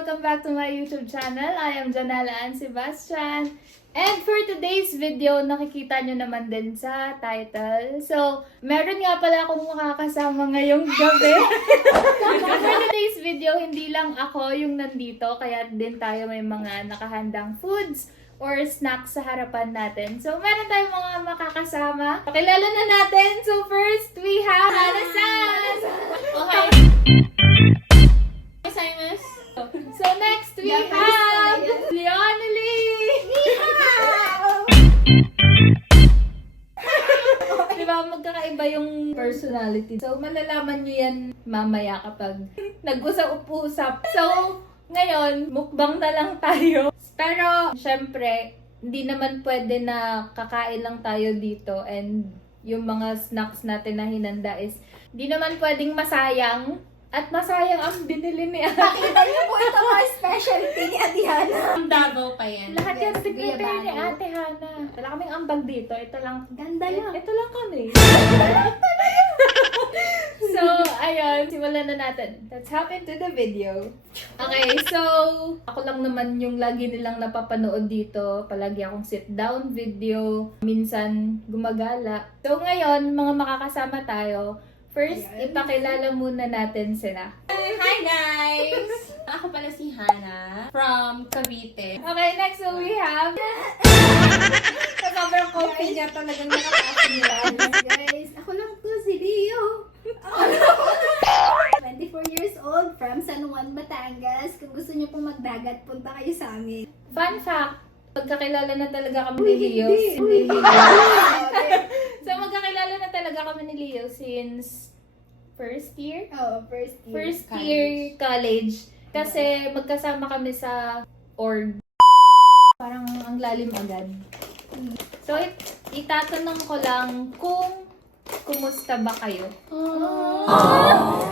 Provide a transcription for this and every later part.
Welcome back to my YouTube channel. I am Janela Ann Sebastian. And for today's video, nakikita nyo naman din sa title. So, meron nga pala akong makakasama ngayong gabi. For today's video, hindi lang ako yung nandito, kaya din tayo may mga nakahandang foods or snacks sa harapan natin. So, meron tayong mga makakasama. Pakilala na natin. So, first, we have Hana-san! Okay. So, next, we have Leonelie! Diba, magkakaiba yung personality. So, malalaman nyo yan mamaya kapag nag-usap-usap. So, ngayon, mukbang na lang tayo. Pero, syempre, hindi naman pwede na kakain lang tayo dito and yung mga snacks natin na hinanda is hindi naman pwedeng masayang. At masayang ang binili ni Ate. Pakita niyo po ito mga specialty ni Ate Hana. Ang Davao pa yan. Lahat yan Yes, secretary Kuya ni Bano. Ate Hana. Wala kaming ambag dito. Ito lang. Ganda lang. Ito lang kami. So, ayun. Simulan na natin. Let's hop into the video. Okay, so, ako lang naman yung lagi nilang napapanood dito. Palagi akong sit-down video. Minsan, gumagala. So, ngayon, mga makakasama tayo. First, ipakilala muna natin sila. Hi guys! Ako pala si Hana from Cavite. Okay, next so we have... Sa sobrang coffee niya talagang nakataas nila. Guys, ako lang to si Leo. 24 years old from San Juan, Batangas. Kung gusto niyo pong magdagat, punta kayo sa amin. Fun fact, magkakilala na talaga kami ni Leo. So, magkakilala na talaga kami ni Leo since first year? Oh, first year. First year college. Kasi magkasama kami sa org. Parang ang lalim agad. So, itatanong ko lang kung kumusta ba kayo?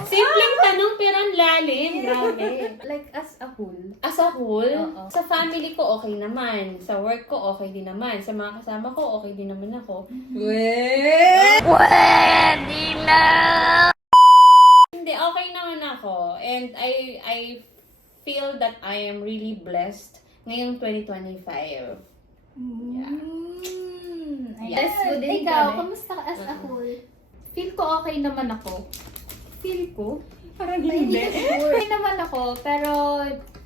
Simpleng tanong pero ang lalim. Grabe. Like as a whole. As a whole, Oo. sa family ko okay naman. Sa work ko okay din naman. Sa mga kasama ko okay din naman ako. Hindi, okay naman ako. And I feel that I am really blessed ngayong 2025. Yeah. Yes, good din Ikaw, kami. kamusta ka as a whole? Feel ko okay naman ako. Feel ko? Parang Hindi ka sure. Okay naman ako, pero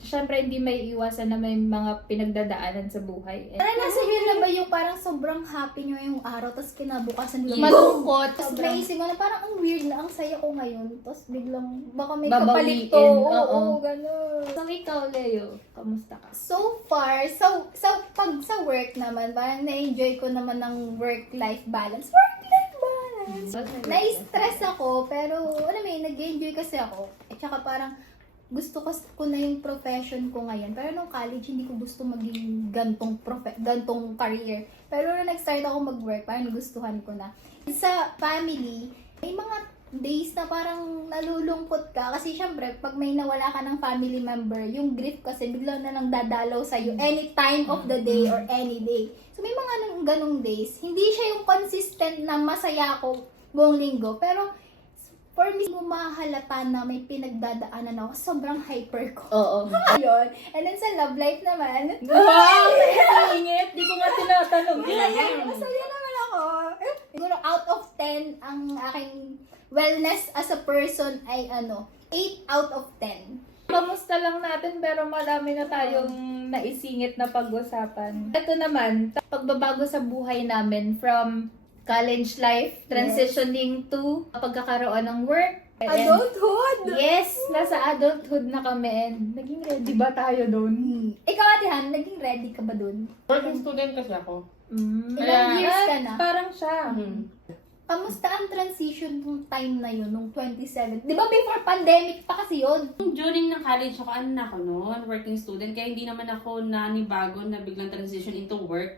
syempre hindi may iwasan na may mga pinagdadaanan sa buhay. Naranasan niyo na ba yung parang sobrang happy niyo yung araw, tapos kinabukasan Yes. Malungkot, Tapos sobrang naisip ko na parang ang weird na ang saya ko ngayon. Tapos biglang baka may Babawiin, kapalit to. oo. Oo, gano'n. So ikaw, Leo, kamusta ka? So far, pag sa work naman, parang na-enjoy ko naman ng work-life balance. Work-life balance! Na-stress ako, pero alam mo yun, nag-enjoy kasi ako. At saka parang gusto ko na yung profession ko ngayon. Pero nung college, hindi ko gusto maging gantong career. Pero nung nag-start ako mag-work, parang nagustuhan ko na. Sa family, may mga days na parang nalulungkot ka. Kasi syempre, pag may nawala ka ng family member, yung grief kasi bigla na lang dadalaw sa'yo any time of the day or any day. So may mga ganong days. Hindi siya yung consistent na masaya ako buong linggo. Pero for me, mahalata na may pinagdadaanan ako. Sobrang hyper ko. Oo. Ayun. And then sa love life naman, Wow! Ingit! Di ko nga tinatanong yan. masaya naman ako. Siguro out of 10, ang aking wellness as a person ay 8 out of 10. Kamusta lang natin pero marami na tayong naisingit na pag-usapan. Ito naman, pagbabago sa buhay namin from college life, transitioning to pagkakaroon ng work. Adulthood! Yes, nasa adulthood na kami and naging ready ba tayo doon? Ikaw, Ate Han, naging ready ka ba dun? Working student kasi ako. Ilang years ka na? Parang siya. Kamusta ang transition nung time na yun, nung 27? Di ba before pandemic pa kasi yun? During ng college ako, ano na ako noon, working student. Kaya hindi naman ako nanibago na biglang transition into work.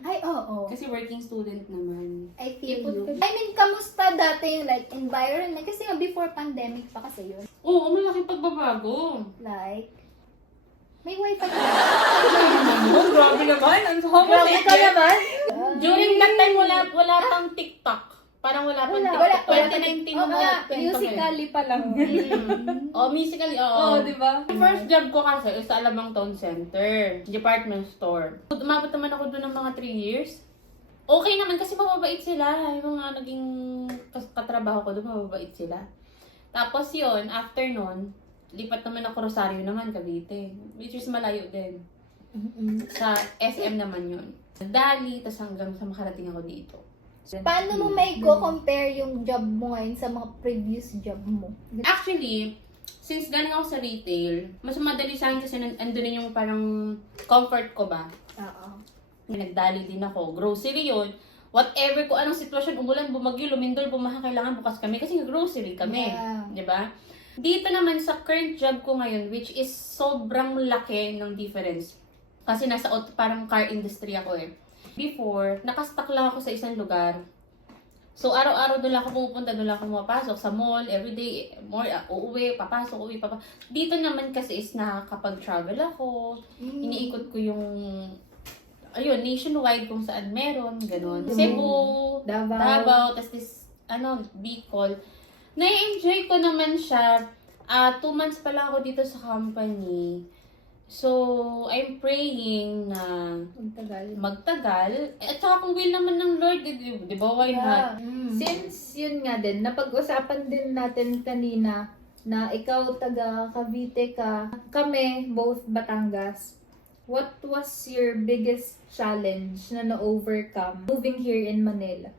Ay, oo. Kasi working student naman. I feel Ipot you. ka. I mean, kamusta dati yung like environment? Kasi nga before pandemic pa kasi yun. Oo, malaking pagbabago. Like, may wifi ka. Oh, grabe naman. Ang Grabe ka naman. During that time, wala pang TikTok. Parang wala pa. Wala. 2019 Oo, mo. Musically pa lang. Musically, Oo, oo. di ba? Yung first job ko kasi is sa Alabang Town Center, department store. Umabot naman ako doon ng mga 3 years. Okay naman kasi mababait sila. Yung mga naging katrabaho ko doon, mababait sila. Tapos yun, after nun, lipat naman ako Rosario naman, Cavite. Which is malayo din. Sa SM naman yun. Dali, tas hanggang sa makarating ako dito. Paano mo may compare yung job mo ngayon sa mga previous job mo? Actually, since galing ako sa retail, mas madali sa akin kasi andun din yung parang comfort ko ba. Oo. Nagdali din ako. Grocery yun. Whatever ko, anong sitwasyon, umulan, bumagyo, lumindol, bumaha, kailangan bukas kami kasi grocery kami. Yeah. Diba? Dito naman sa current job ko ngayon, which is sobrang laki ng difference. Kasi nasa parang car industry ako eh. Before, nakastock lang ako sa isang lugar. So, araw-araw doon lang ako pupunta, doon lang ako mapasok sa mall, everyday, uuwi, papasok, uwi, papasok. Dito naman kasi is nakakapag-travel ako, iniikot ko yung, ayun, nationwide kung saan meron, ganun. Cebu, Davao, tas this, Bicol. Na-enjoy ko naman siya. 2 months pa lang ako dito sa company. So, I'm praying na magtagal. At saka kung will naman ng Lord, di ba? Why not? Since yun nga din, napag-usapan din natin kanina na ikaw taga Cavite ka, kami both Batangas. What was your biggest challenge na na-overcome moving here in Manila?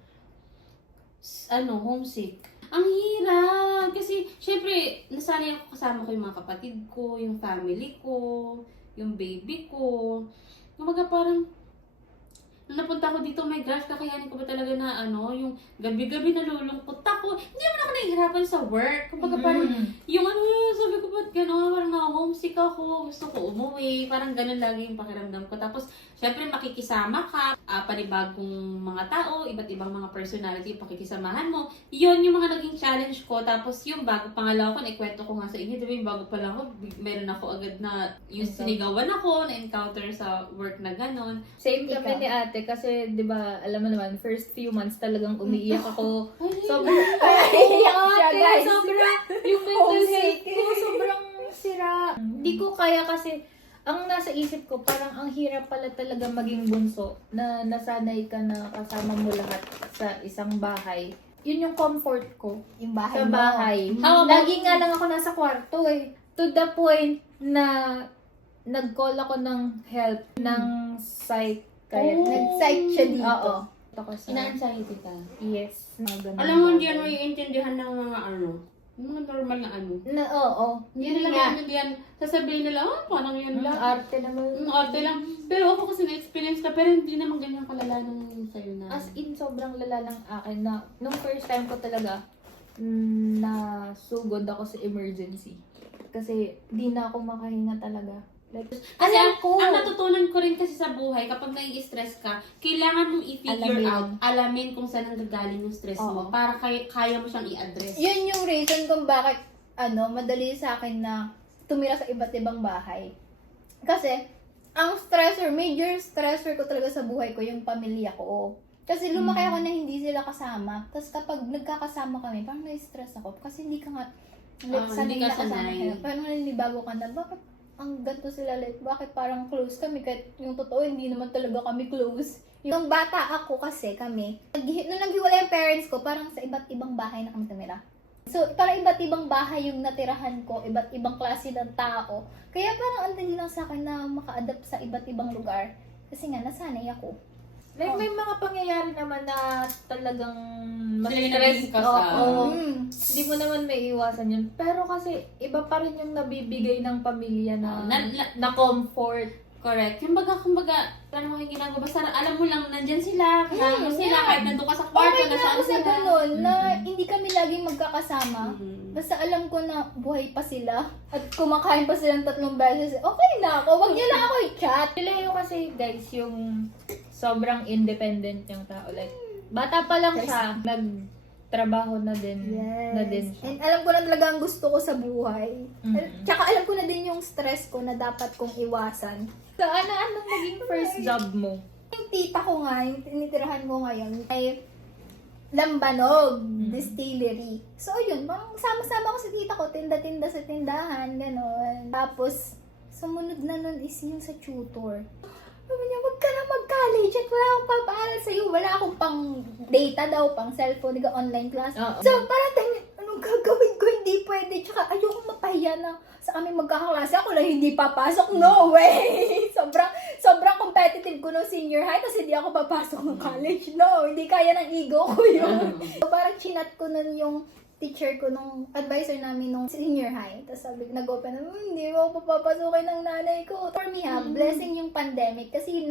Homesick. Ang hirap! Kasi, syempre, nasanay ako kasama ko yung mga kapatid ko, yung family ko, yung baby ko. Kumaga parang, nung napunta ako dito, my gosh, kakayanin ko ba talaga na yung gabi-gabi nalulungkot ako. Hindi naman ako nahihirapan sa work. Kumbaga parang, yung sabi ko ba't gano'n, parang na-homesick ako, gusto ko umuwi, parang gano'n lagi yung pakiramdam ko. Tapos, syempre makikisama ka, panibagong mga tao, iba't ibang mga personality, pakikisamahan mo. Yun yung mga naging challenge ko. Tapos yung bago pangalawa ko, naikwento ko nga sa inyo, diba yung bago pa lang ako, meron ako agad na yung sinigawan ako, na-encounter sa work na gano'n. Same kami ni ate kasi 'di ba, alam mo naman, first few months talagang umiiyak ako. Sobrang guys. sobrang yung mental health ko sobrang sira. Hindi ko kaya kasi ang nasa isip ko parang ang hirap pala talaga maging bunso na nasanay ka na kasama mo lahat sa isang bahay. Yun yung comfort ko Yung bahay sa mo. bahay. How about- Lagi nga lang ako nasa kwarto eh. To the point na nag-call ako ng help ng psych. Kaya Nag-psych siya dito. Oo. Ako sa... Ina-anxiety ka. Yes. Mga ganun Alam mo, hindi bagay. yan maiintindihan ng mga yung mga normal na Oo. Hindi Yun nila nga. maintindihan. Sasabihin nila, parang yun Ang lang. arte naman. Arte lang. Pero ako kasi na-experience ka, pero hindi naman ganyan kalala nung sa'yo na. As in, sobrang lala ng akin na nung first time ko talaga nasugod ako sa emergency. Kasi di na ako makahinga talaga. Like, Kasi alam ko. ang natutunan ko rin kasi sa buhay, kapag nai-stress ka, kailangan mong i-figure Alamin. out, alamin kung saan nanggagaling yung stress mo, Oo. para kaya mo siyang i-address. Yun yung reason kung bakit madali sa akin na tumira sa iba't ibang bahay. Kasi, ang major stressor ko talaga sa buhay ko, yung pamilya ko. Kasi lumaki ako na hindi sila kasama. Tapos kapag nagkakasama kami, parang na-stress ako. Kasi hindi ka nga, hindi ka sanay. kayo. Parang naninibago ka na, bakit ang ganito sila, like, bakit parang close kami? Kahit yung totoo, hindi naman talaga kami close. Yung bata ako kasi kami, nung naghiwalay ang parents ko, parang sa iba't ibang bahay na kami tumira. So, parang iba't ibang bahay yung natirahan ko, iba't ibang klase ng tao. Kaya parang ang dali lang sa akin na maka-adapt sa iba't ibang lugar. Kasi nga, nasanay ako. Like, may mga pangyayari naman na talagang Sila yung ma-stress naging ka. kasama. Oo. Mm. Hindi mo naman may iwasan yun. Pero kasi, iba pa rin yung nabibigay ng pamilya na, na comfort. Correct. Kumbaga, ano mga ginagawa, basta alam mo lang, nandyan sila, kasama mo sila, yeah. kahit nandun ka sa kwarto, Okay na nasaan ako sa sila. ganun, na hindi kami laging magkakasama. Mhm. Basta alam ko na buhay pa sila at kumakain pa silang 3 beses. Okay na ako. Wag niyo lang ako i-chat. Sila yung kasi, guys, yung sobrang independent yung tao. Like, bata pa lang siya, nagtrabaho na din. Na din siya. And alam ko na talaga ang gusto ko sa buhay. Mm. Tsaka alam ko na din yung stress ko na dapat kong iwasan. So, anong naging first job mo? Yung tita ko nga, yung tinitirahan ko ngayon, ay Lambanog Distillery. So, yun, parang sama-sama ko sa tita ko, tinda-tinda sa tindahan, gano'n. Tapos, sumunod na nun is yung sa tutor. Sabi niya, wag ka na mag-college at wala akong papaaral sa'yo. Wala akong pang data daw, pang cellphone, online class. Oo. So, parang tingin, anong gagawin ko? Hindi pwede. Tsaka, ayoko mapahiya na sa aming magkakaklase. Ako lang hindi papasok. No way! Sobrang competitive ko nung senior high kasi hindi ako papasok ng college. No, hindi kaya ng ego ko yun. So, parang chinat ko nun yung teacher ko nung advisor namin nung senior high. Tapos sabi, nag-open na, hindi mo papapasukin ng nanay ko. For me blessing yung pandemic kasi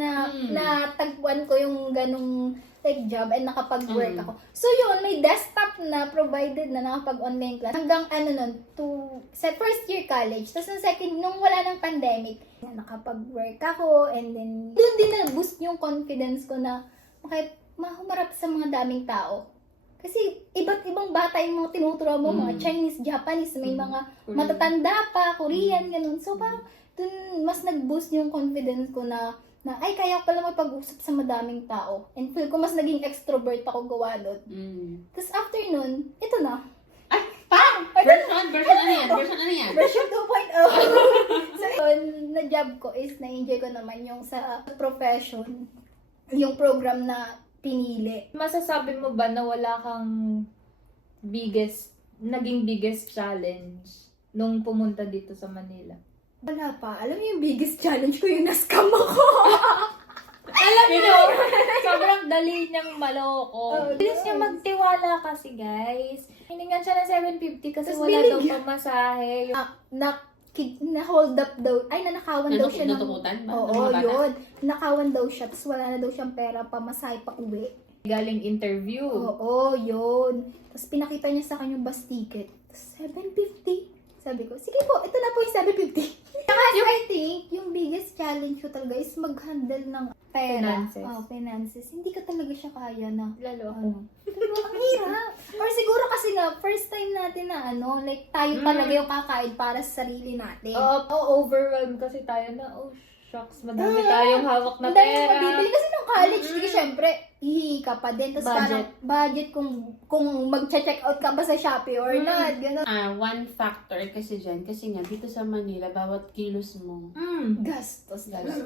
natagpuan ko yung ganong tech job and nakapag-work ako. So yun, may desktop na provided na nakapag-online class. Hanggang sa first year college. Tapos nung wala ng pandemic, nakapag-work ako and then doon din na-boost yung confidence ko na mahumarap sa mga daming tao. Kasi iba't ibang bata yung mga tinuturo mo, mga Chinese, Japanese, may mga matatanda pa, Korean, ganun. So parang dun mas nag-boost yung confidence ko na ay kaya pala mapag-usap sa madaming tao. And feel ko mas naging extrovert ako gawa nun. Tapos after nun, ito na. Ay, pang! Version ano yan? Version 2.0. So yun, na-job ko is na-enjoy ko naman yung sa profession, yung program na pinili. Masasabi mo ba na wala kang naging biggest challenge nung pumunta dito sa Manila? Wala pa. Alam mo yung biggest challenge ko yung na-scam ako. Alam niyo, sobrang dali niyang maloko. Bilis niya magtiwala kasi, guys. Hiningan siya ng 750 kasi Tas wala daw binigyan. pamasahe. Na-hold up daw. Ay, nanakawan daw siya. Natutukutan ba? Oo, Ng mga bata? yun. Nakawan daw siya. Tapos wala na daw siyang pera pamasahe pa uwi. Galing interview. Oo, yun. Tapos pinakita niya sa akin yung bus ticket. Tapos 750. Sabi ko, sige po, ito na po yung 750. Saka I think, yung biggest challenge ko talaga is mag-handle ng pera. Finances. Finances. Hindi ko talaga siya kaya na. Lalo ako. Pero ang hirap. Or siguro kasi nga, first time natin na like tayo talaga yung kakain para sa sarili natin. Overwhelmed kasi tayo na, shucks, madami tayong hawak na Madami pera. mabibili kasi nung college, di ka syempre, hihingi ka pa din. Tapos parang budget kung mag-check out ka ba sa Shopee or not. Ganun. One factor kasi dyan, kasi nga dito sa Manila, bawat kilos mo, Gastos talaga.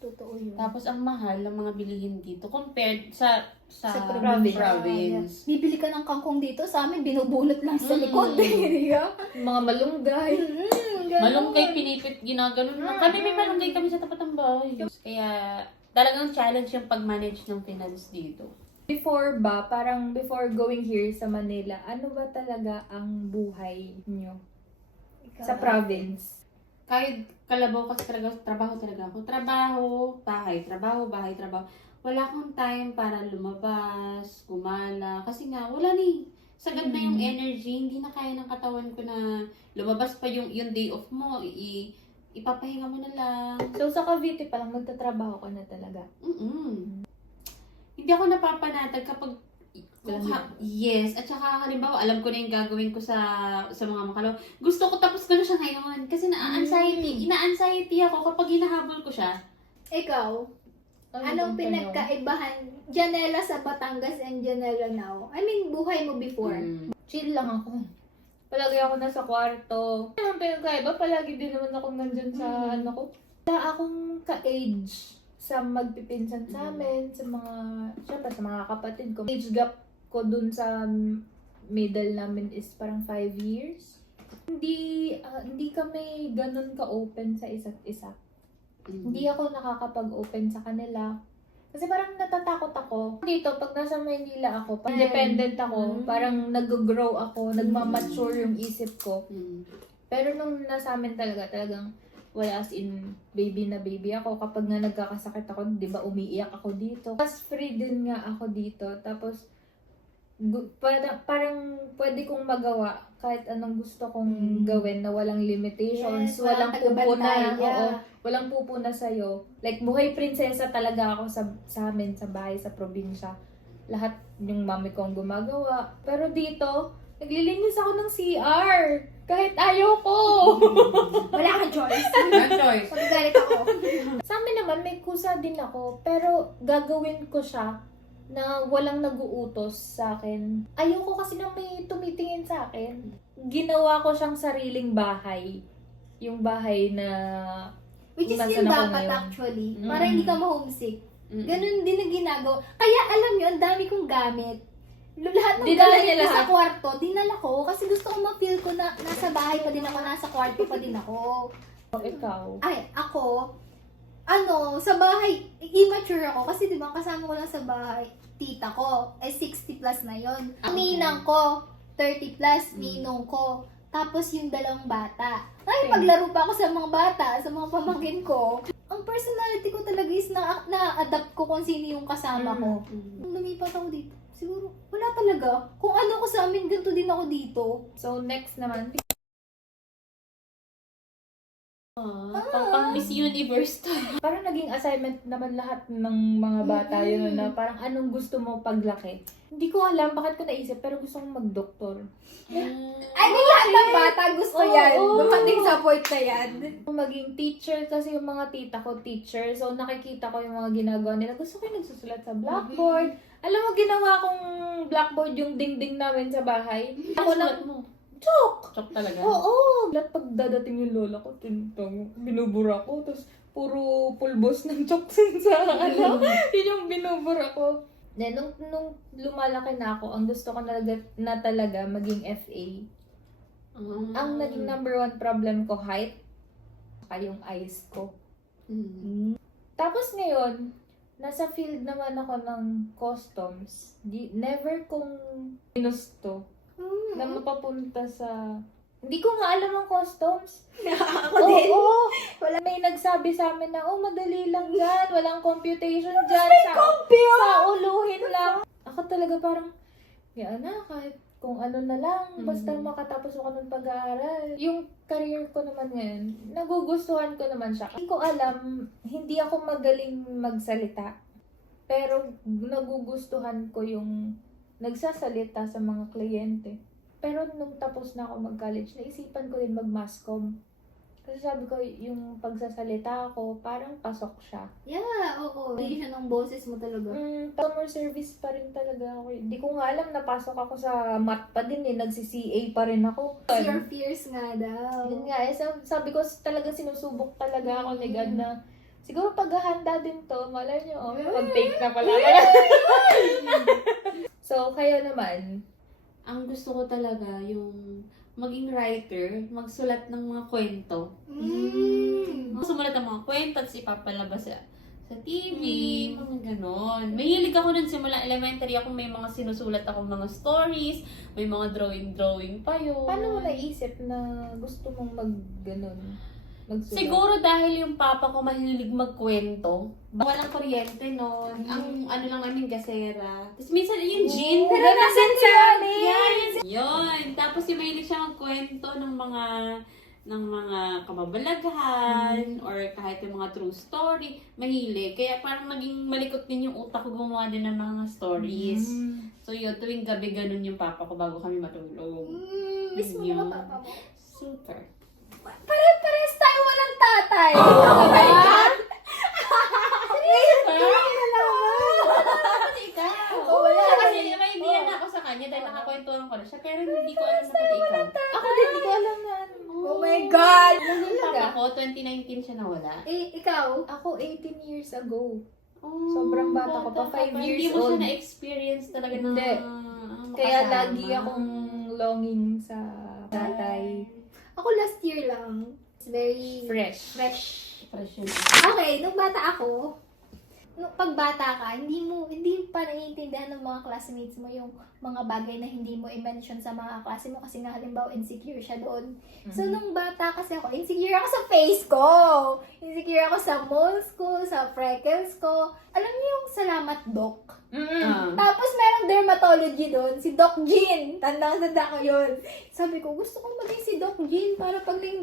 Totoo yun. tapos ang mahal ng mga bilihin dito compared sa province. Bibili ka ng kangkong dito, sa amin binubunot lang sa likod. Di ba? Mga malunggay. Ganun. malunggay pinipit, ginaganon lang. Kami may malunggay kami sa tapat ng bahay. Kaya talagang challenge yung pag-manage ng finance dito. Before going here sa Manila, ano ba talaga ang buhay niyo sa province? Kahit kalabaw kasi talaga, trabaho talaga ako. Trabaho, bahay, trabaho, bahay, trabaho. Wala akong time para lumabas, gumala. Kasi nga, wala ni. Sagad na yung energy. Hindi na kaya ng katawan ko na lumabas pa yung day off mo. Ipapahinga mo na lang. So sa Cavite pa lang magtatrabaho ka na talaga. Hindi ako napapanatag kapag yes, at saka halimbawa alam ko na yung gagawin ko sa mga makalaw. Gusto ko tapos ko na siya ngayon kasi ina-anxiety ako kapag hinahabol ko siya. Ikaw, anong pinagkaibahan Janela sa Batangas and Janela now? I mean, buhay mo before. Chill lang ako. Palagi ako nasa kwarto. Ang pinagkaiba, palagi din naman ako nandyan sa ko. Wala akong ka-age sa magpipinsan sa amin, sa mga kapatid ko. Age gap ko dun sa middle namin is parang 5 years. Hindi kami ganun ka-open sa isa't isa. Hindi ako nakakapag-open sa kanila. Kasi parang natatakot ako. Dito, pag nasa Maynila ako, independent ako, parang nag-grow ako, nagmamature yung isip ko. Pero nung nasa amin talagang wala, as in, baby na baby ako. Kapag nga nagkakasakit ako, di ba, umiiyak ako dito. Mas free din nga ako dito. Tapos, parang pwede kong magawa kahit anong gusto kong gawin na walang limitations, Yes, walang pupuna. tagabantay, Walang pupuna sa'yo. Like, buhay prinsesa talaga ako sa amin, sa bahay, sa probinsya. Lahat yung mami ko ang gumagawa. Pero dito, naglilinis ako ng CR. Kahit ayaw ko. Wala kang choice. No choice. Paggalit ako. Sa amin naman, may kusa din ako. Pero gagawin ko siya na walang nag-uutos sa akin. Ayoko kasi na may tumitingin sa akin. Ginawa ko siyang sariling bahay. Yung bahay na Which is Nasaan yun ako dapat ngayon? actually. Mm. Para hindi ka ma-homesick. Mm-mm. Ganun din ang ginagawa. Kaya alam nyo, ang dami kong gamit. Lahat ng Dinala gamit niya ko sa lahat? kwarto, dinala ko. Kasi gusto ko ma-feel ko na nasa bahay pa din ako, nasa kwarto pa din ako. ikaw. Ay, ako, sa bahay, immature ako. Kasi di ba, kasama ko lang sa bahay, tita ko, 60 plus na yon. Okay. Ninang ko, 30 plus, ninong ko. Tapos yung dalawang bata. Ay, paglaro pa ako sa mga bata, sa mga pamangkin ko. Ang personality ko talaga is na-adapt ko kung sino yung kasama ko. Nung lumipat ako dito, siguro, wala talaga. Kung ano ko sa amin, ganito din ako dito. So, next naman. Pang Miss Universe to. Parang naging assignment naman lahat ng mga bata yun na parang anong gusto mo paglaki. Hindi ko alam bakit ko naisip pero gusto kong mag-doktor. Ay, may lahat ng bata gusto yan. Oo. Dumating sa point na yan. Maging teacher kasi yung mga tita ko teacher. So nakikita ko yung mga ginagawa nila. Gusto ko yung nagsusulat sa blackboard. Alam mo, ginawa kong blackboard yung dingding namin sa bahay. Ako na, mo. chok! Chok talaga. Oo! Lahat pag dadating yung lola ko, tinutang, binubura ko. Tapos puro pulbos ng choksin sa ano. Yun yung binubura ko. Then, nung lumalaki na ako, ang gusto ko na talaga maging FA. Ang naging number one problem ko, height. Saka yung eyes ko. Tapos ngayon, nasa field naman ako ng customs. Never kong ginusto na mapapunta sa... Hindi ko nga alam ang customs. Ako din. Oo. May nagsabi sa amin na, madali lang dyan. Walang computation dyan. Sa uluhin lang. Ako talaga parang, kahit kung ano na lang, basta makatapos ako ng pag-aaral. Yung career ko naman ngayon, nagugustuhan ko naman siya. Hindi ko alam, hindi ako magaling magsalita. Pero nagugustuhan ko yung nagsasalita sa mga kliyente. Pero nung tapos na ako mag-college, naisipan ko din mag-masscom. Kasi sabi ko, yung pagsasalita ko, parang pasok siya. Yeah, oo. Hindi siya ng boses mo talaga. Customer service pa rin talaga ako. Hindi ko nga alam, napasok ako sa math pa din nag-CCA pa rin ako. It's your fears nga daw. Yun nga, sabi ko talaga sinusubok talaga ako ni God na siguro paghahanda din to, malay nyo, mag-take na pala. So, kayo naman, Ang gusto ko talaga yung maging writer, magsulat ng mga kwento. Sumulat ng mga kwento at ipapalabas sa TV, mga ganon. Mahilig ako nun simula elementary ako, may mga sinusulat akong mga stories, may mga drawing pa yun. paano mo naisip na gusto mong magsulat? Siguro dahil yung papa ko mahilig magkwento. Walang kuryente nun. Ang ano lang namin, gasera. Tapos minsan yung gin. Ganun din sa amin. Yun. Tapos yung mahilig siya magkwento ng mga kababalaghan or kahit yung mga true story. Mahilig. Kaya parang maging malikot din yung utak ko gumawa din ng mga stories. So yun, tuwing gabi ganun yung papa ko bago kami matulog. Miss mo Yun. ba papa mo? Super. Pare-pares tayo walang tatay. Oh my God! Oh, wala. Kasi may idea na ako sa kanya dahil nakakwentuhan ko na siya. Pero hindi ko alam na pati ikaw. Ako din, hindi ko alam na ano. Oh my God! Yung papa ko, 2019 siya nawala. Ikaw? Ako 18 years ago. Oh, Sobrang bata ko pa, 5 years Hindi mo siya old. na-experience talaga ng Hindi. Kaya makasama. lagi akong longing sa tatay. Ako last year lang. It's very Fresh. fresh. Fresh yun. Okay, nung bata ako, pag bata ka, hindi pa naiintindihan ng mga classmates mo yung mga bagay na hindi mo i-mention sa mga klase mo kasi nga halimbawa insecure siya doon. So, nung bata kasi ako, insecure ako sa face ko. Insecure ako sa moles ko, sa freckles ko. Alam niyo yung salamat, Doc? Tapos merong dermatology doon, si Doc Jean. Tandang-tanda ko yun. Sabi ko, gusto kong maging si Doc Jean para pag naging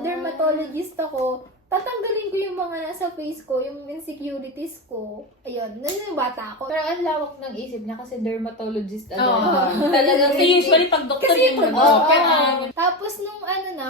dermatologist ako, tatanggalin ko yung mga nasa face ko, yung insecurities ko. Ayun, nun yung bata ako. Pero ang lawak ng isip niya kasi dermatologist agad. Oo. Talagang Kasi usually pag doktor Kasi yun. pag- Oo. Oo. Tapos nung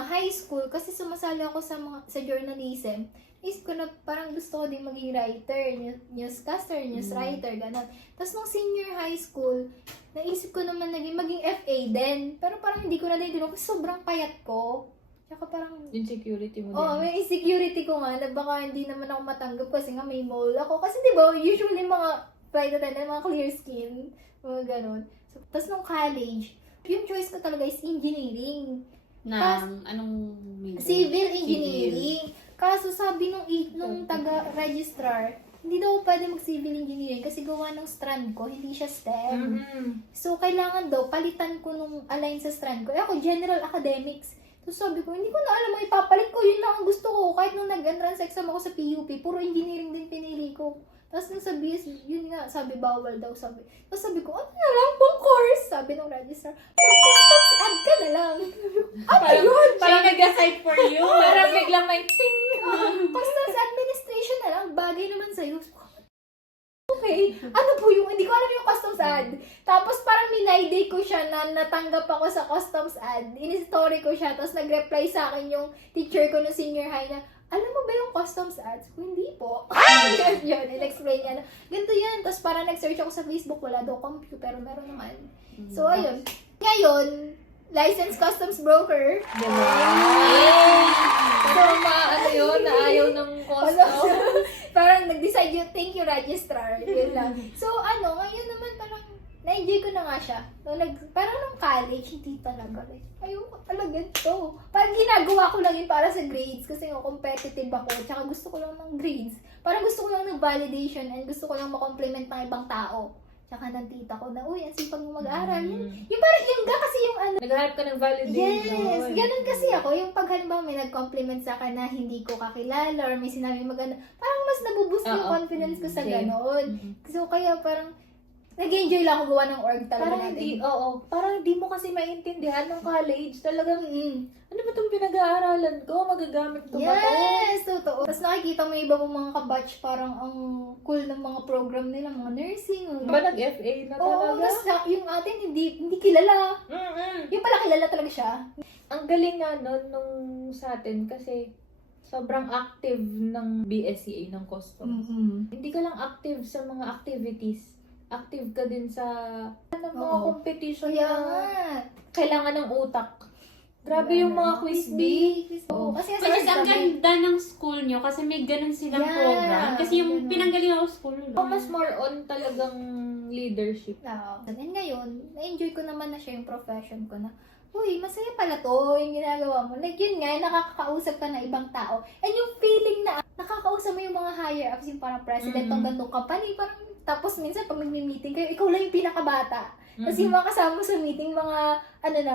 high school, kasi sumasali ako sa journalism, isip ko na parang gusto ko din maging writer, newscaster, newswriter, gano'n. Tapos nung senior high school, naisip ko naman maging FA din. Pero parang hindi ko na din kasi sobrang payat ko. Tsaka parang, Insecurity mo oh, may insecurity ko nga na baka hindi naman ako matanggap kasi nga may mole ako. Kasi di ba, usually mga flight attendant, mga clear skin, mga gano'n. So, tapos nung college, yung choice ko talaga is engineering. Anong major? Civil engineering. Kaso sabi nung taga-registrar, hindi daw pwede mag-civil engineering kasi gawa ng strand ko, hindi siya STEM. So, kailangan daw, palitan ko nung align sa strand ko. Ako, general academics. So, sabi ko, hindi ko na alam mo ipapalit ko. Yun lang ang gusto ko. Kahit nung nag-entrance exam ako sa PUP, puro engineering din pinili ko. Tapos nung sa BS, yun nga, sabi bawal daw, sabi. Tapos sabi ko, ano na lang pong course? Sabi nung registrar, mag-customs ad ka na lang. Ano yun? Parang nag-aside for you. Parang biglang may ting! Customs administration na lang, bagay naman sa'yo. Okay, ano po yung, hindi ko alam yung customs ad. Tapos parang minayday ko siya na natanggap ako sa customs ad. In-story ko siya, tapos nag-reply sa akin yung teacher ko no senior high na, alam mo ba yung customs ads? Kung hindi po. Yun, in-explain niya na, ganito yan. Tapos parang nag-search ako sa Facebook, wala daw computer, pero meron naman. So, ayun. Ngayon, licensed customs broker. Diba? So, ano yun, na ayaw ng customs. Parang nag-decide yun, thank you registrar. Yun lang. So, ngayon naman parang, na-enjoy ko na nga siya. So, parang nung college, hindi talaga. Ayoko talaga ito. Parang ginagawa ko lang yun para sa grades kasi nga competitive ako. Tsaka gusto ko lang ng grades. Parang gusto ko lang ng validation and gusto ko lang makompliment ng ibang tao. Tsaka ng tita ko na, uy, ang sipag mo mag-aaral. Yung parang yung kasi yung Naghahanap ka ng validation. Yes, ganun kasi ako. Yung pag halimbawa may nag-compliment sa akin na hindi ko kakilala or may sinabi maganda, parang mas nabuboost yung confidence ko sa ganun. So kaya parang nag-enjoy lang ako gawa ng org talaga Parang natin. parang hindi mo kasi maintindihan ng college. Talagang, ano ba itong pinag-aaralan ko? Magagamit ko ba ito? Yes, totoo. Tapos nakikita mo iba mong mga kabatch, parang ang cool ng mga program nila, mga nursing. Ba nag-FA na Oo, talaga? tapos yung atin hindi kilala. Yung pala kilala talaga siya. Ang galing nga nun nung sa atin kasi sobrang active ng BSCA ng customs. Hindi ka lang active sa mga activities. Active ka din sa mga competition Kaya na nga. kailangan ng utak. Grabe yung mga quiz bee. Oo, kasi Which is ang kami. ganda ng school nyo kasi may ganun silang Yeah. program. Kasi yung Ganun. pinanggaling ako school. O mas more on talagang leadership. Oo. And ngayon, na-enjoy ko naman na siya yung profession ko na, uy, masaya pala to, yung ginagawa mo. Like yun nga, nakakausap ka ng ibang tao. And yung feeling na nakakausap mo yung mga higher ups, yung parang president ng gantong company, parang tapos minsan pag may-meeting kayo, ikaw lang yung pinakabata. Tapos yung mga kasama sa meeting, mga,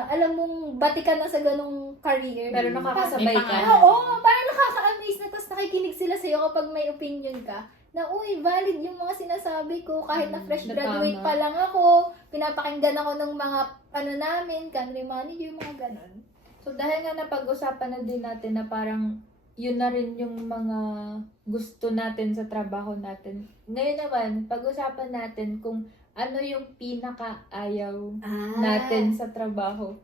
alam mong batikan na sa ganong career. Pero nakakasabay May ka. pangalan. Oo, parang nakaka-amaze na tapos nakikinig sila sa'yo kapag may opinion ka. Na, uy, valid yung mga sinasabi ko kahit na fresh na graduate tama. pa lang ako. Pinapakinggan ako ng mga, namin, country manager, mga ganon. So dahil nga napag-usapan na din natin na parang yun na rin yung mga gusto natin sa trabaho natin. Ngayon naman, pag-usapan natin kung ano yung pinaka-ayaw natin sa trabaho.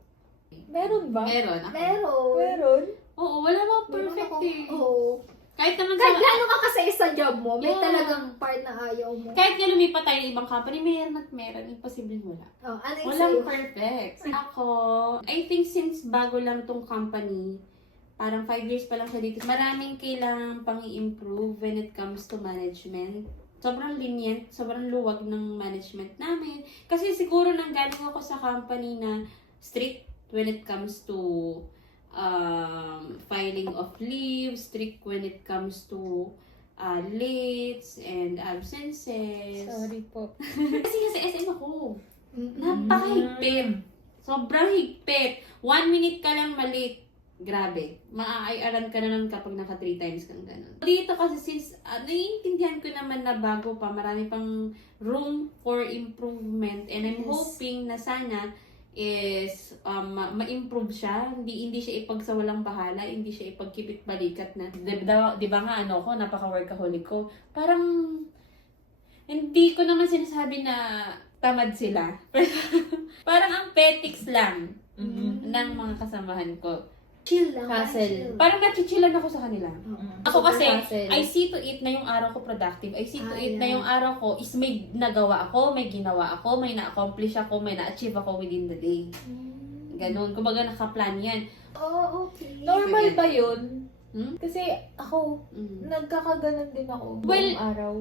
Meron ba? Meron. Ako. Meron. Meron? Oo, wala ba perfect eh. Oo. Kahit naman Kahit sa... gano'n ka kasi sa job mo, may Yeah. talagang part na ayaw mo. Kahit nga lumipat tayo ng ibang company, meron at meron. Imposible wala. Oh, ano yung Walang sa'yo? perfect. Ako, I think since bago lang tong company, parang 5 years pa lang siya dito, maraming kailangan pang i-improve when it comes to management. Sobrang lenient, sobrang luwag ng management namin. Kasi siguro nanggaling ako sa company na strict when it comes to filing of leave, strict when it comes to lates and absences. Sorry po. Kasi sa SM ako. Mm-mm. Napakahigpit. Sobrang higpit. 1 minute ka lang malate. Grabe. Maa-IRan ka na nun kapag naka 3 times kang ganun. Dito kasi since naiintindihan ko naman na bago pa, marami pang room for improvement and I'm Yes. hoping na sana is ma-improve siya. Hindi siya ipagsawalang bahala, hindi siya ipagkipit balikat na. Di ba nga ko, napaka-workaholic ko. Parang hindi ko naman sinasabi na tamad sila. Parang ang petics lang ng mga kasamahan ko. Chill lang. Hassle. chill. Parang nachichillan ako sa kanila. Ako kasi, hassle. I see to it na yung araw ko productive. I see to it na yeah. yung araw ko is may nagawa ako, may ginawa ako, may na-accomplish ako, may na-achieve ako within the day. Ganon. Kumbaga nakaplan yan. Oh, okay. Normal ba yun? Hmm? Kasi ako, nagkakaganon din ako Well, buong araw.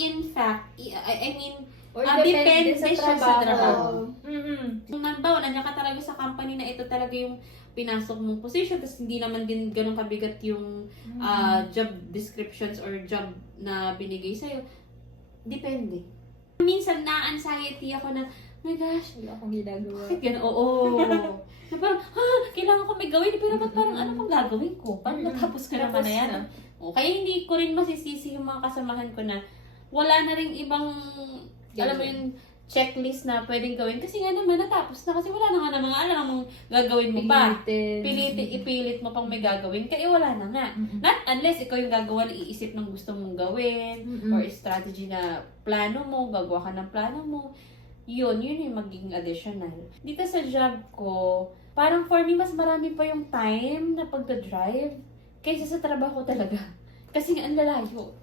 In fact, I mean, Or depende siya sa trabaho. Mm-mm. Kung nanbaw, nandiyan ka talaga sa company na ito talaga yung pinasok mong position, tapos hindi naman din ganun kabigat yung job descriptions or job na binigay sa'yo. Depende. Minsan na-anxiety ako na, oh my gosh, Wala akong ginagawa. bakit gano'n? Oo. Na parang, kailangan ko may gawin, pero ba't parang ano pang gagawin ko? Parang natapos ko naman na yan. O, kaya hindi ko rin masisisi yung mga kasamahan ko na wala na rin ibang, alam mo yung checklist na pwedeng gawin. Kasi nga naman, natapos na. Kasi wala na nga namang alam mong gagawin mo pa. Ipilit mo pang may gagawin. Kaya wala na nga. Not unless ikaw yung gagawa na iisip ng gusto mong gawin. Or strategy na plano mo, gagawa ka ng plano mo. Yun yung magiging additional. Dito sa job ko, parang for me, mas marami pa yung time na pagka-drive kaysa sa trabaho talaga. Kasi nga, ang lalayo.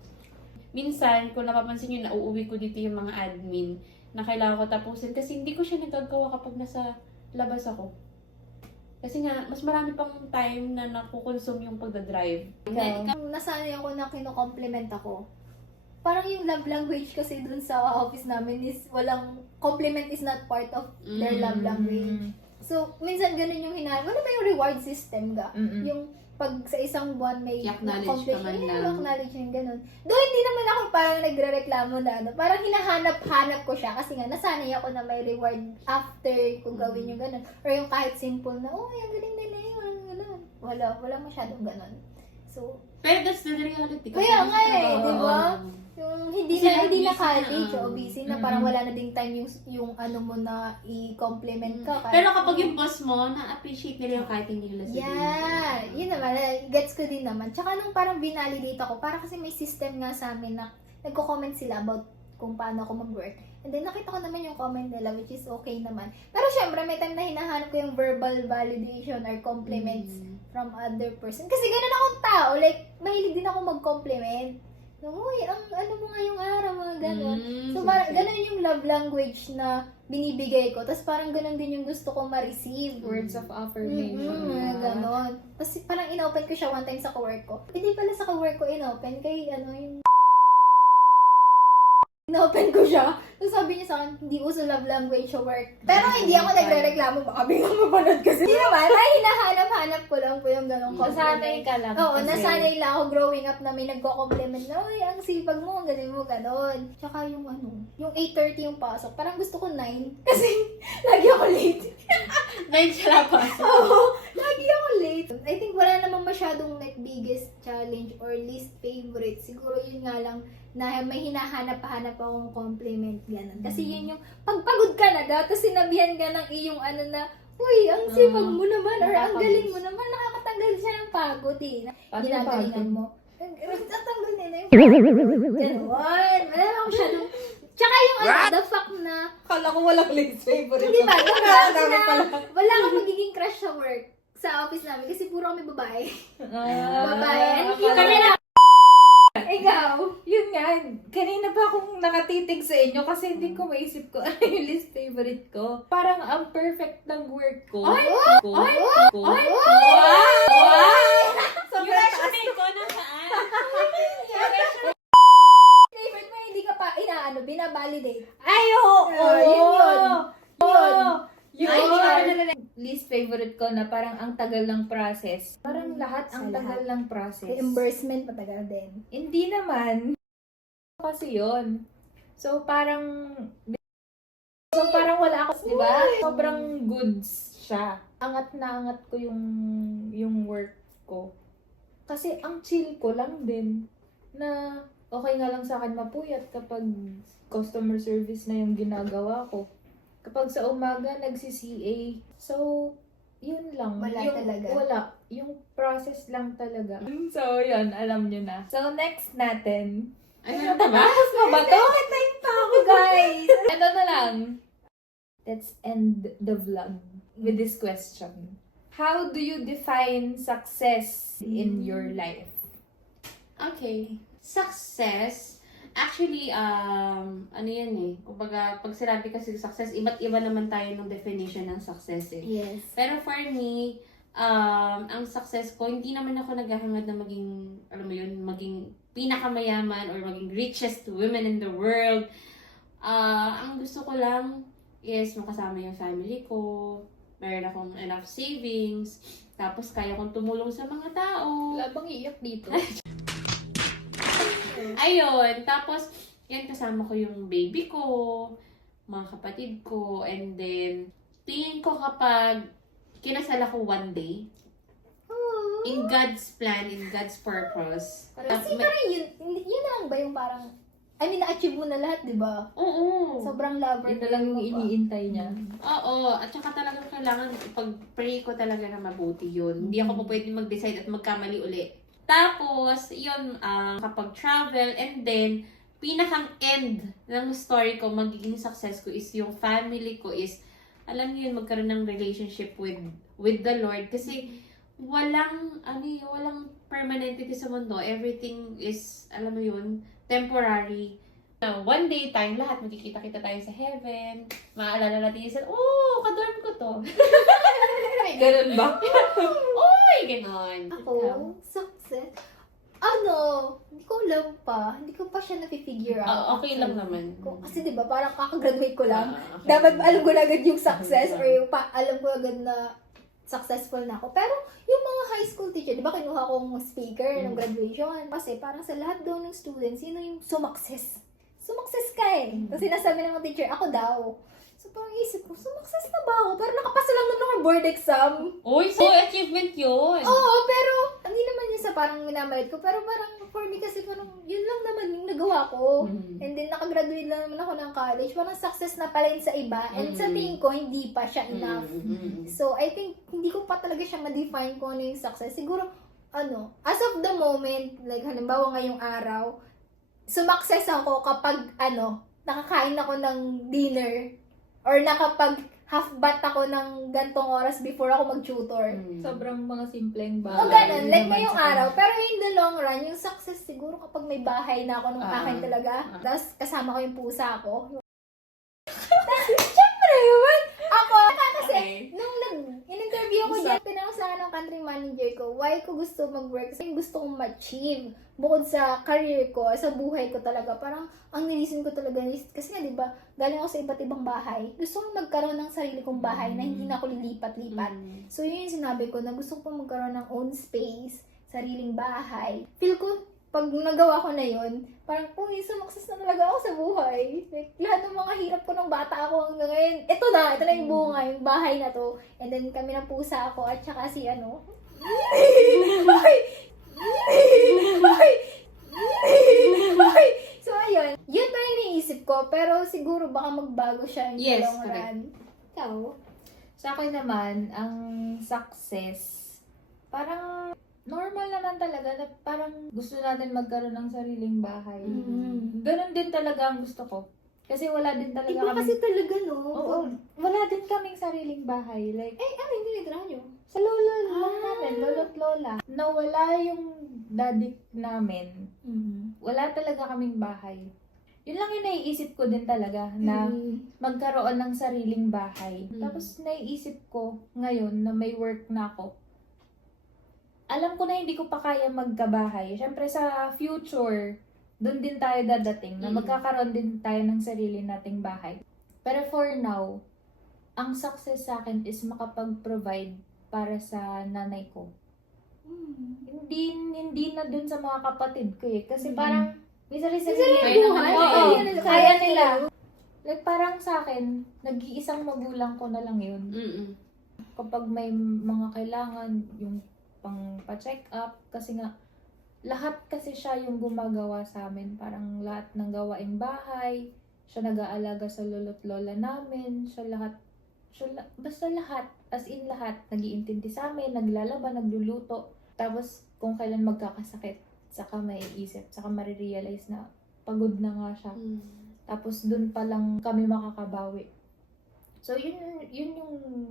Minsan, kung napapansin nyo, nauuwi ko dito yung mga admin na kailangan ko tapusin kasi hindi ko siya nagagawa kapag nasa labas ako. Kasi nga, mas marami pang time na nakukonsume yung pagdadrive. Nasanay ako na kino-compliment ako. Parang yung love language kasi dun sa office namin is compliment is not part of their love language. So, minsan ganun yung hinahanap. Ano ba yung reward system ga? Yung pag sa isang buwan may I-acknowledge ka man lang. acknowledge yung ganun. Doon hindi naman ako parang nagre-reklamo na ano. Parang hinahanap-hanap ko siya kasi nga nasanay ako na may reward after ko gawin yung ganun. Or yung kahit simple na, oh, yung galing nila yung ganun. Wala masyadong ganun. So, Pero that's the reality. kaya nga eh, di ba? Oo. Yung hindi Busy na na, college oo. o busy na parang wala na ding time yung ano mo na i-compliment ka. Kahit- Pero kapag yung boss mo, na-appreciate nila yung kahit hindi nila sabihin. Yeah, yun naman, gets ko din naman. Tsaka nung parang binalidate ako, para kasi may system nga sa amin na nagko-comment sila about kung paano ako mag-work. And then nakita ko naman yung comment nila, which is okay naman. Pero syempre, may time na hinahanap ko yung verbal validation or compliments from other person. Kasi ganun akong tao, like, mahilig din ako mag-compliment. Uy, ang ano mo ngayong araw, mga ganun. So, parang ganun yung love language na binibigay ko. Tapos parang ganun din yung gusto ko ma-receive. Words of affirmation. Ganon. Tapos parang inopen ko siya one time sa cowork ko. Hindi pala sa cowork ko inopen. Kay ano yung... Inopen ko siya. Tapos sabi niya sa akin, hindi uso love language sa work. Pero hindi ako nagre-reklamo. Baka biglang mapanood kasi. Hindi naman. Ay, hinahanap-hanap ko lang po yung ganong Nasanay ka lang. Oo, kasi. nasanay lang ako growing up na may nagko-compliment na, uy, ang sipag mo, ang galing mo, ganon. Tsaka yung ano, yung 8:30 yung pasok, parang gusto ko 9. Kasi, lagi ako late. Dahil siya lapasok. Oo, lagi ako late. I think wala namang masyadong like biggest challenge or least favorite. Siguro yun nga lang, na may hinahanap-hanap akong compliment, ganon. Kasi yun yung, pagpagod ka na daw, tapos sinabihan ka ng iyong ano na, uy, ang sipag mo naman, or ang galing mo naman, nakakatanggal siya ng pagod eh. Ginagalingan mo. Tatanggal nila yung ganon. Wala lang masyadong, tsaka yung the fact na, Kala ko walang least favorite. hindi ba, the fact Dami na, pala. wala kang magiging crush sa work, sa office namin, kasi puro kami babae. Babae. Kanina, Ikaw. yun nga, kanina pa akong nakatitig sa inyo kasi hindi ko maisip ko ano yung least favorite ko. Parang ang perfect ng work ko. Ay! Ko. Ay! Ko. Ay! Sobrang Yung taas. resume ko nasaan? Favorite mo, hindi ka pa inaano, binabalidate. Ay, oo! Yun. Yun. Ay, hindi ka Least favorite ko na parang ang tagal ng process. Parang lahat ang Sa tagal ng process. Reimbursement matagal din. Hindi naman. Kasi yun. So, parang wala ako, di ba? Sobrang goods siya. Angat na angat ko yung work ko. Kasi ang chill ko lang din. Na okay nga lang sa akin mapuyat kapag customer service na yung ginagawa ko. Kapag sa umaga, nagsi-CA. So, yun lang. Wala talaga. Wala. Yung process lang talaga. So, yun. Alam nyo na. So, next natin. Ano na ba? Tapos mo ba to? Time pa ako, guys. Ito na lang. Let's end the vlog with this question. how do you define success in your life? Okay. Success, actually, ano yan eh. Kumbaga, pag sinabi kasi success, iba't iba naman tayo ng definition ng success eh. Yes. Pero for me, ang success ko, hindi naman ako naghahangad na maging, alam mo yun, maging pinakamayaman or maging richest women in the world. Ang gusto ko lang is makasama yung family ko, meron akong enough savings, tapos kaya kong tumulong sa mga tao. Wala bang iiyak dito? Ayun, tapos, yan kasama ko yung baby ko, mga kapatid ko, and then, tingin ko kapag kinasal ako one day, in God's plan, in God's purpose. Kasi parang yun na lang ba yung parang, I mean, na-achieve mo na lahat, di ba? Oo. Sobrang lover. Yun na lang yung iniintay niya. Oo, at saka talagang kailangan ipag-pray ko talaga na mabuti yun. Hindi ako po pwede mag-decide at magkamali uli. Tapos, yun, kapag travel, and then, pinakang end ng story ko, magiging success ko is yung family ko is, alam niyo yun, magkaroon ng relationship with the Lord. Kasi, walang permanentity sa mundo. Everything is, alam mo yun, temporary. One day time, lahat magkikita-kita tayo sa heaven. Maalala natin yung kadorm ko to. Ganun ba? Uy, ganon. Ako, success. Hindi ko alam pa. Hindi ko pa siya na-figure out. Okay lang naman. Kasi di ba parang kakagraduate ko lang. Okay. Dapat alam ko na agad yung success or yung alam ko agad na successful na ako. Pero yung mga high school teacher, di ba kinuha kong speaker ng graduation? Kasi parang sa lahat daw ng students, sino yung sumakses? Sumakses ka eh. Kasi sinasabi ng mga teacher, ako daw. So parang isip ko, sumakses na ba ako? Pero nakapasa lang naman ako ng board exam. Uy, so achievement yun. Oo, pero hindi naman yun sa parang minamahit ko. Pero parang for me kasi parang yun lang naman yung nagawa ko. And then nakagraduate lang naman ako ng college. Parang success na pala yun sa iba. And sa tingin ko, hindi pa siya enough. So I think hindi ko pa talaga siya ma-define kung ano yung success. Siguro, as of the moment, like halimbawa ngayong araw, sumakses ako kapag nakakain ako ng dinner or nakapag half bath ako ng gantong oras before ako mag-tutor. Sobrang mga simpleng bagay. O ganun, like ngayong araw. Pero in the long run, yung success siguro kapag may bahay na ako nung akin talaga. Tapos kasama ko yung pusa ko. Siyempre, yun! Ako, kasi, nung in-interview ko dyan, tinanong sa ng country manager ko, why ko gusto mag-work? Kasi gusto kong ma-achieve. Bukod sa career ko, sa buhay ko talaga, parang ang nilisip ko talaga is, kasi nga diba, galing ako sa iba't ibang bahay. Gusto kong magkaroon ng sarili kong bahay na hindi na ako lilipat-lipat. So yun yung sinabi ko, na gusto ko magkaroon ng own space, sariling bahay. Feel ko, pag nagawa ko na yun, parang, sumakses na talaga ako sa buhay. Like, lahat ng mga hirap ko nung bata ako hanggang ngayon, ito na yung bunga, yung bahay na to. And then kami ng pusa ako, at saka si So, ayun. Yun pa yung iniisip ko. Pero siguro baka magbago siya in the long run. Ikaw? Sa akin naman, ang success, parang normal naman talaga na parang gusto natin magkaroon ng sariling bahay. Ganon din talaga ang gusto ko. Kasi wala din talaga Iba kasi talaga, no? Oo, wala din kaming sariling bahay. Like, Ano yung tinitirahan nyo? sa lola lang namin, lolo't lola. Nawala yung daddy namin. Wala talaga kaming bahay. Yun lang yung naiisip ko din talaga na magkaroon ng sariling bahay. Tapos naiisip ko ngayon na may work na ako. Alam ko na hindi ko pa kaya magkabahay. Siyempre sa future, doon din tayo dadating na magkakaroon din tayo ng sarili nating bahay. Pero for now, ang success sa akin is makapag-provide para sa nanay ko. Hindi na dun sa mga kapatid ko eh. Kasi parang, may sarili-sarili buhay. Oo, Kaya kaya nila. nila. Like parang sa akin, nag-iisang magulang ko na lang yun. Kapag may mga kailangan, yung pang pa-check up, kasi nga, lahat kasi siya yung gumagawa sa amin. Parang lahat ng gawaing bahay, siya nag-aalaga sa lolo't lola namin, basta lahat, as in lahat, nag-iintindi sa amin, naglalaba, nagluluto. Tapos, kung kailan magkakasakit, saka maiisip, saka marirealize na pagod na nga siya. Tapos, dun pa lang kami makakabawi. So, yun yung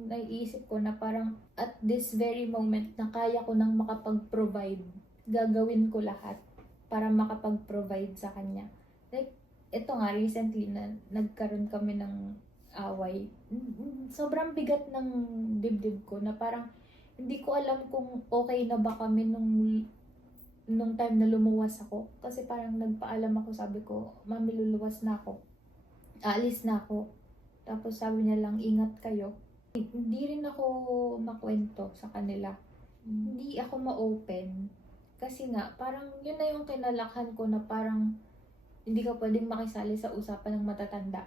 naiisip ko na parang at this very moment na kaya ko nang makapag-provide, gagawin ko lahat para makapag-provide sa kanya. Like, ito nga, recently na nagkaroon kami ng away. Sobrang bigat ng dibdib ko na parang hindi ko alam kung okay na ba kami nung time na lumuwas ako. Kasi parang nagpaalam ako, sabi ko, Mami, luluwas na ako. Aalis na ako. Tapos sabi niya lang, ingat kayo. Hindi rin ako makwento sa kanila. Hindi ako ma-open. Kasi nga, parang yun na yung kinalakhan ko na parang hindi ka pwedeng makisali sa usapan ng matatanda.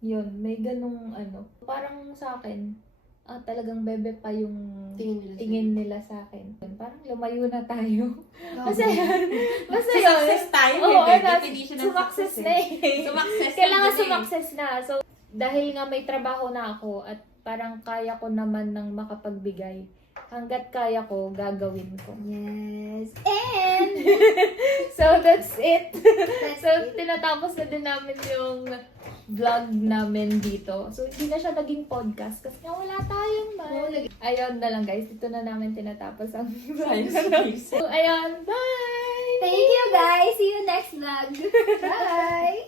Yun, may ganung Parang sa akin, talagang bebe pa yung tingin nila sa akin. Parang lumayo na tayo. Basta yun. Success tayo. Oo, Definition ng sumakses success. na eh. Sumakses. Kailangan sumakses na. So, dahil nga may trabaho na ako at parang kaya ko naman ng makapagbigay. Hanggat kaya ko, gagawin ko. Yes. And, So, that's it. that's So, it. tinatapos na din namin yung vlog namin dito. So, hindi na siya naging podcast kasi nga wala tayong mic. Ayun na lang guys. Dito na namin tinatapos ang vlog. So, ayun. Bye! Thank you guys. See you next vlog. Bye.